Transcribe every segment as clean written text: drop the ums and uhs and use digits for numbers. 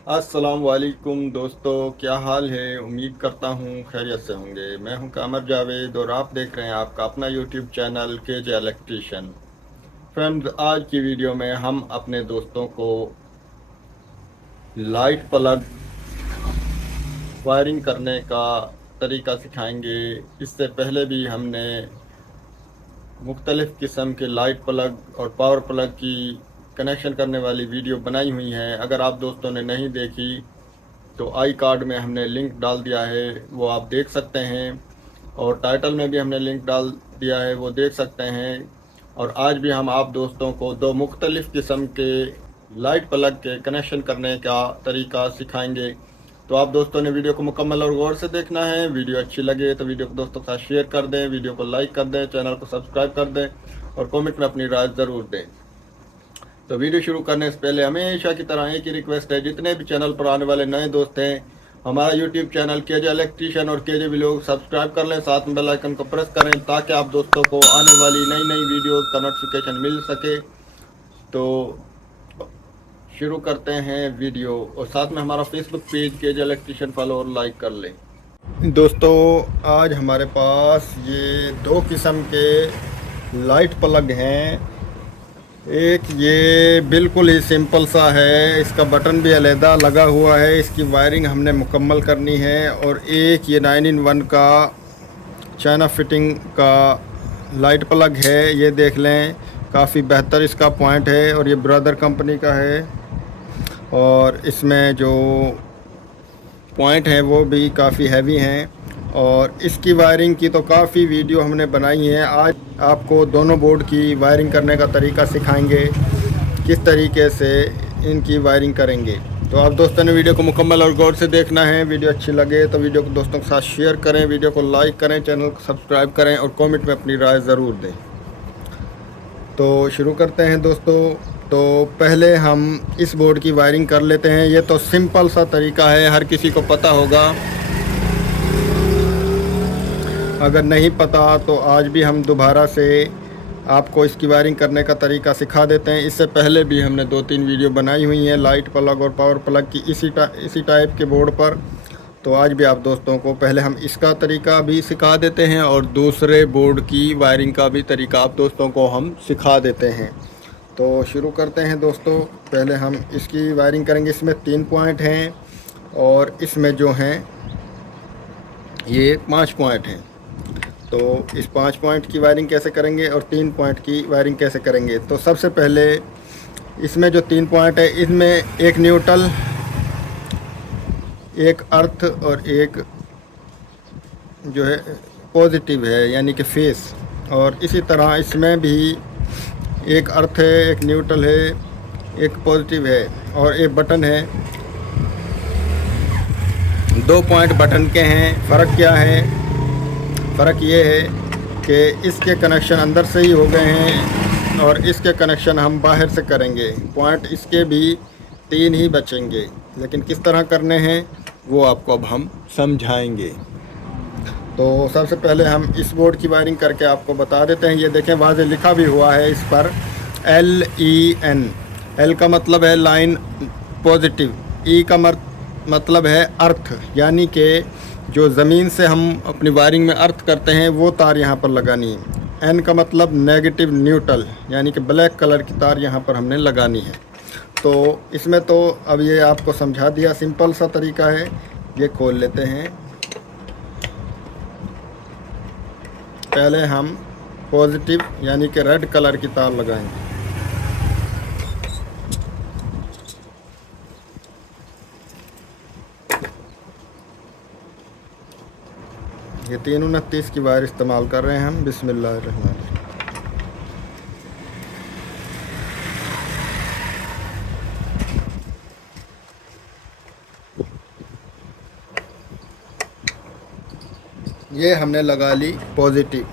अस्सलाम वालेकुम दोस्तों, क्या हाल है। उम्मीद करता हूँ खैरियत से होंगे। मैं हूँ कामर जावेद और आप देख रहे हैं आपका अपना YouTube channel KJ electrician. Friends, आज की वीडियो में हम अपने दोस्तों को लाइट प्लग वायरिंग करने का तरीका सिखाएंगे। इससे पहले भी हमने मुख्तलिफ़ किस्म के लाइट प्लग और पावर प्लग की कनेक्शन करने वाली वीडियो बनाई हुई हैं। अगर आप दोस्तों ने नहीं देखी तो आई कार्ड में हमने लिंक डाल दिया है, वो आप देख सकते हैं। और टाइटल में भी हमने लिंक डाल दिया है, वो देख सकते हैं। और आज भी हम आप दोस्तों को दो मुख्तलिफ़ किस्म के लाइट प्लग के कनेक्शन करने का तरीका सिखाएंगे। तो आप दोस्तों ने वीडियो को मुकम्मल और गौर से देखना है। वीडियो अच्छी लगे तो वीडियो को दोस्तों के साथ शेयर कर दें, वीडियो को लाइक कर दें, चैनल को सब्सक्राइब कर दें और कमेंट में अपनी राय ज़रूर दें। तो वीडियो शुरू करने से पहले हमेशा की तरह एक ही रिक्वेस्ट है, जितने भी चैनल पर आने वाले नए दोस्त हैं, हमारा यूट्यूब चैनल केजे इलेक्ट्रीशियन और केजे व्लॉग सब्सक्राइब कर लें, साथ में बेल आइकन को प्रेस करें ताकि आप दोस्तों को आने वाली नई नई वीडियोस का नोटिफिकेशन मिल सके। तो शुरू करते हैं वीडियो, और साथ में हमारा Facebook page KJ electrician follow और लाइक कर लें। दोस्तों, आज हमारे पास ये दो किस्म के लाइट प्लग हैं। एक ये बिल्कुल ही सिंपल सा है, इसका बटन भी अलहदा लगा हुआ है, इसकी वायरिंग हमने मुकम्मल करनी है। और एक ये 9 इन 1 का चाइना फिटिंग का लाइट प्लग है, ये देख लें, काफ़ी बेहतर इसका पॉइंट है और ये ब्रदर कंपनी का है। और इसमें जो पॉइंट हैं वो भी काफ़ी हैवी हैं। और इसकी वायरिंग की तो काफ़ी वीडियो हमने बनाई है। आज आपको दोनों बोर्ड की वायरिंग करने का तरीका सिखाएंगे, किस तरीके से इनकी वायरिंग करेंगे। तो आप दोस्तों ने वीडियो को मुकम्मल और गौर से देखना है। वीडियो अच्छी लगे तो वीडियो को दोस्तों के साथ शेयर करें, वीडियो को लाइक करें, चैनल को सब्सक्राइब करें और कमेंट में अपनी राय ज़रूर दें। तो शुरू करते हैं दोस्तों। तो पहले हम इस बोर्ड की वायरिंग कर लेते हैं। ये तो सिंपल सा तरीका है, हर किसी को पता होगा। अगर नहीं पता तो आज भी हम दोबारा से आपको इसकी वायरिंग करने का तरीका सिखा देते हैं। इससे पहले भी हमने 2-3 वीडियो बनाई हुई हैं लाइट प्लग और पावर प्लग की इसी टाइप के बोर्ड पर। तो आज भी आप दोस्तों को पहले हम इसका तरीका भी सिखा देते हैं और दूसरे बोर्ड की वायरिंग का भी तरीका आप दोस्तों को हम सिखा देते हैं। तो शुरू करते हैं दोस्तों। पहले हम इसकी वायरिंग करेंगे। इसमें 3 पॉइंट हैं और इसमें जो हैं ये 5 पॉइंट हैं। तो इस 5 पॉइंट की वायरिंग कैसे करेंगे और 3 पॉइंट की वायरिंग कैसे करेंगे। तो सबसे पहले इसमें जो 3 पॉइंट है, इसमें एक न्यूट्रल, एक अर्थ और एक जो है पॉजिटिव है, यानी कि फेस। और इसी तरह इसमें भी एक अर्थ है, एक न्यूट्रल है, एक पॉजिटिव है और एक बटन है। 2 पॉइंट बटन के हैं। फ़र्क क्या है? फ़र्क ये है कि इसके कनेक्शन अंदर से ही हो गए हैं और इसके कनेक्शन हम बाहर से करेंगे। पॉइंट इसके भी 3 ही बचेंगे, लेकिन किस तरह करने हैं वो आपको अब हम समझाएंगे। तो सबसे पहले हम इस बोर्ड की वायरिंग करके आपको बता देते हैं। ये देखें, वाज़े लिखा भी हुआ है इस पर LEN। L का मतलब है लाइन पॉजिटिव, E का मतलब है अर्थ, यानी कि जो ज़मीन से हम अपनी वायरिंग में अर्थ करते हैं वो तार यहाँ पर लगानी है। N का मतलब नेगेटिव न्यूट्रल, यानी कि ब्लैक कलर की तार यहाँ पर हमने लगानी है। तो इसमें तो अब ये आपको समझा दिया, सिंपल सा तरीका है। ये खोल लेते हैं। पहले हम पॉजिटिव यानी कि रेड कलर की तार लगाएंगे। ये 329 की वायर इस्तेमाल कर रहे हैं हम। बिस्मिल्लाहिर्रहमानिर्रहीम। ये हमने लगा ली पॉजिटिव।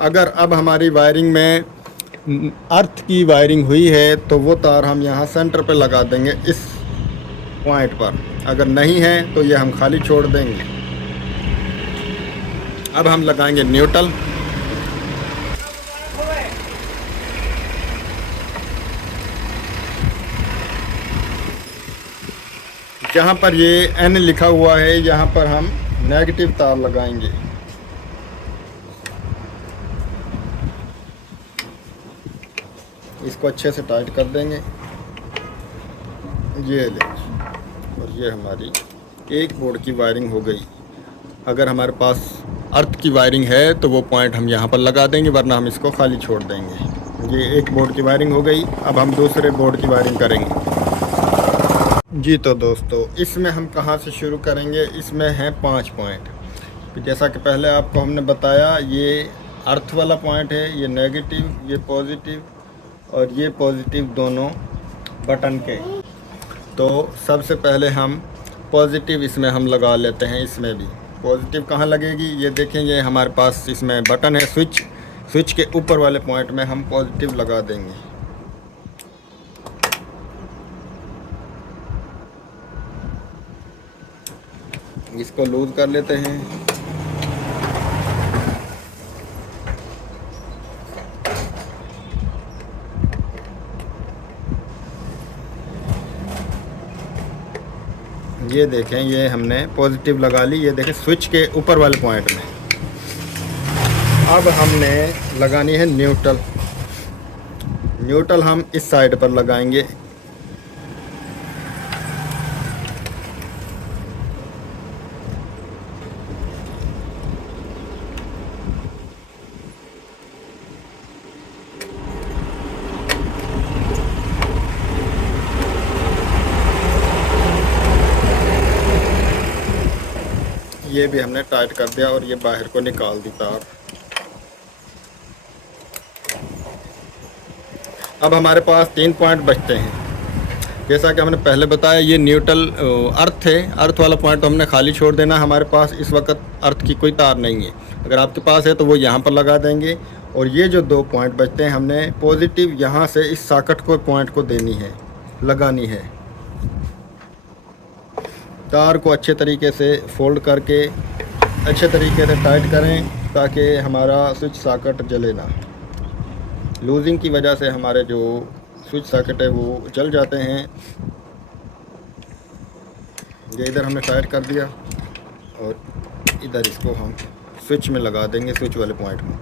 अगर अब हमारी वायरिंग में अर्थ की वायरिंग हुई है तो वो तार हम यहाँ सेंटर पे लगा देंगे, इस पॉइंट पर। अगर नहीं है तो ये हम खाली छोड़ देंगे। अब हम लगाएंगे न्यूट्रल। जहाँ पर ये N लिखा हुआ है यहाँ पर हम नेगेटिव तार लगाएंगे। इसको अच्छे से टाइट कर देंगे। ये देखिए, और ये हमारी एक बोर्ड की वायरिंग हो गई। अगर हमारे पास अर्थ की वायरिंग है तो वो पॉइंट हम यहाँ पर लगा देंगे, वरना हम इसको खाली छोड़ देंगे। ये एक बोर्ड की वायरिंग हो गई। अब हम दूसरे बोर्ड की वायरिंग करेंगे। जी तो दोस्तों, इसमें हम कहाँ से शुरू करेंगे? इसमें हैं 5 पॉइंट। जैसा कि पहले आपको हमने बताया, ये अर्थ वाला पॉइंट है, ये नेगेटिव, ये पॉजिटिव और ये पॉजिटिव, दोनों बटन के। तो सबसे पहले हम पॉजिटिव इसमें हम लगा लेते हैं। इसमें भी पॉजिटिव कहाँ लगेगी? ये देखें, ये हमारे पास इसमें बटन है, स्विच के ऊपर वाले पॉइंट में हम पॉजिटिव लगा देंगे। इसको लूज कर लेते हैं। ये देखें, ये हमने पॉजिटिव लगा ली। ये देखें स्विच के ऊपर वाले पॉइंट में। अब हमने लगानी है न्यूट्रल। न्यूट्रल हम इस साइड पर लगाएंगे। ये भी हमने टाइट कर दिया और ये बाहर को निकाल दी तार। अब हमारे पास 3 पॉइंट बचते हैं। जैसा कि हमने पहले बताया, ये न्यूट्रल अर्थ है। अर्थ वाला पॉइंट तो हमने खाली छोड़ देना। हमारे पास इस वक्त अर्थ की कोई तार नहीं है। अगर आपके पास है तो वो यहाँ पर लगा देंगे। और ये जो 2 पॉइंट बचते हैं, हमने पॉजिटिव यहाँ से इस सॉकेट को पॉइंट को देनी है, लगानी है। तार को अच्छे तरीके से फोल्ड करके अच्छे तरीके से टाइट करें, ताकि हमारा स्विच सॉकेट जले ना। लूजिंग की वजह से हमारे जो स्विच सॉकेट है वो जल जाते हैं। ये इधर हमने टाइट कर दिया और इधर इसको हम स्विच में लगा देंगे, स्विच वाले पॉइंट में।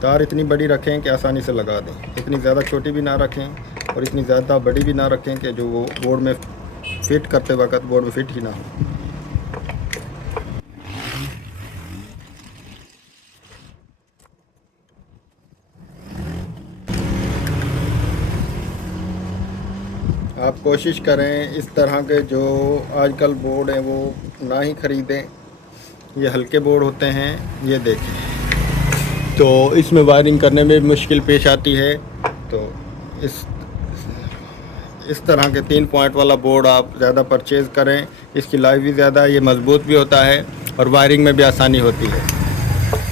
तार इतनी बड़ी रखें कि आसानी से लगा दें। इतनी ज़्यादा छोटी भी ना रखें और इतनी ज़्यादा बड़ी भी ना रखें कि जो वो बोर्ड में फिट करते वक्त बोर्ड में फिट ही ना हो। आप कोशिश करें इस तरह के जो आजकल बोर्ड हैं वो ना ही ख़रीदें। ये हल्के बोर्ड होते हैं। ये देखें, तो इसमें वायरिंग करने में मुश्किल पेश आती है। तो इस तरह के 3 पॉइंट वाला बोर्ड आप ज़्यादा परचेज़ करें। इसकी लाइफ भी ज़्यादा है, ये मज़बूत भी होता है और वायरिंग में भी आसानी होती है।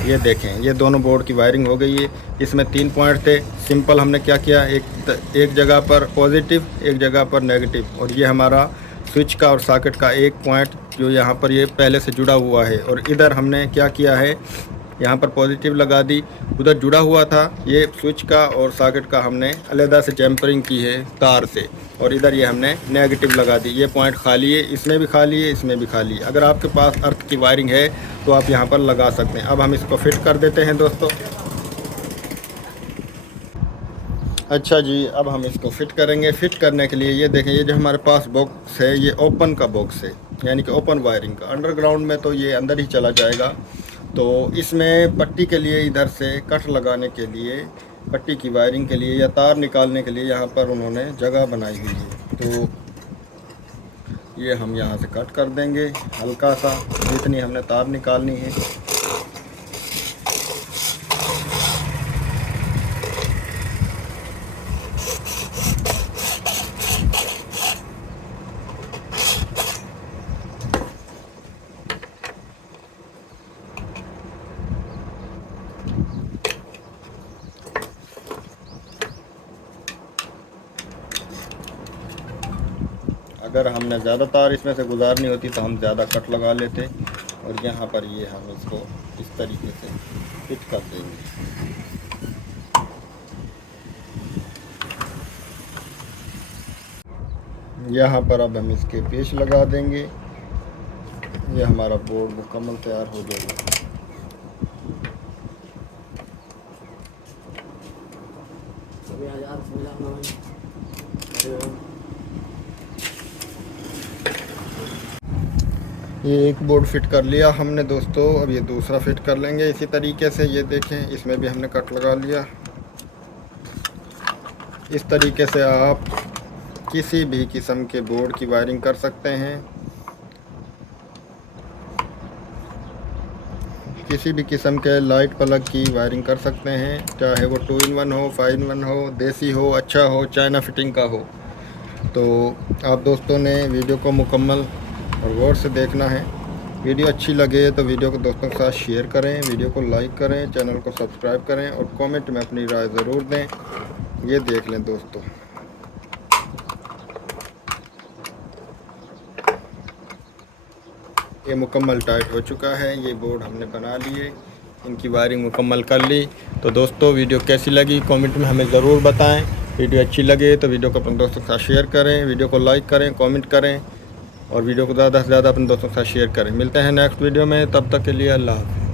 ये देखें, ये दोनों बोर्ड की वायरिंग हो गई है। इसमें 3 पॉइंट थे। सिंपल हमने क्या किया, एक जगह पर पॉजिटिव, एक जगह पर नेगेटिव, और ये हमारा स्विच का और सॉकेट का एक पॉइंट जो यहाँ पर ये पहले से जुड़ा हुआ है। और इधर हमने क्या किया है, यहाँ पर पॉजिटिव लगा दी। उधर जुड़ा हुआ था ये स्विच का और सॉकेट का, हमने अलहदा से जैम्परिंग की है तार से। और इधर ये हमने नेगेटिव लगा दी। ये पॉइंट खाली है, इसमें भी खाली है, इसमें भी खाली है। अगर आपके पास अर्थ की वायरिंग है तो आप यहाँ पर लगा सकते हैं। अब हम इसको फिट कर देते हैं दोस्तों। अच्छा जी, अब हम इसको फिट करेंगे। फिट करने के लिए ये देखें, ये जो हमारे पास बॉक्स है ये ओपन का बॉक्स है, यानी कि ओपन वायरिंग का। अंडरग्राउंड में तो ये अंदर ही चला जाएगा। तो इसमें पट्टी के लिए, इधर से कट लगाने के लिए, पट्टी की वायरिंग के लिए या तार निकालने के लिए यहाँ पर उन्होंने जगह बनाई हुई है। तो ये हम यहाँ से कट कर देंगे हल्का सा, जितनी हमने तार निकालनी है। अगर हमने ज़्यादा तार इसमें से गुजारनी होती तो हम ज़्यादा कट लगा लेते, और यहाँ पर ये हम इसको इस तरीके से फिट कर देंगे। यहाँ पर अब हम इसके पेच लगा देंगे। ये हमारा बोर्ड मुकम्मल तैयार हो जाएगा। ये एक बोर्ड फिट कर लिया हमने दोस्तों। अब ये दूसरा फिट कर लेंगे इसी तरीके से। ये देखें, इसमें भी हमने कट लगा लिया। इस तरीके से आप किसी भी किस्म के बोर्ड की वायरिंग कर सकते हैं। किसी भी किस्म के लाइट प्लग की वायरिंग कर सकते हैं, चाहे वो 2-in-1 हो, 5-in-1 हो, देसी हो, अच्छा हो, चाइना फिटिंग का हो। तो आप दोस्तों ने वीडियो को मुकम्मल और गौर से देखना है। वीडियो अच्छी लगे तो वीडियो को दोस्तों के साथ शेयर करें, वीडियो को लाइक करें, चैनल को सब्सक्राइब करें और कमेंट में अपनी राय ज़रूर दें। ये देख लें दोस्तों, ये मुकम्मल टाइट हो चुका है। ये बोर्ड हमने बना लिए, इनकी वायरिंग मुकम्मल कर ली। तो दोस्तों वीडियो कैसी लगी कमेंट में हमें ज़रूर बताएं। वीडियो अच्छी लगे तो वीडियो को अपने दोस्तों के साथ शेयर करें, वीडियो को लाइक करें, कमेंट करें और वीडियो को ज़्यादा से ज़्यादा अपने दोस्तों के साथ शेयर करें। मिलते हैं नेक्स्ट वीडियो में, तब तक के लिए अल्लाह हाफ़िज़।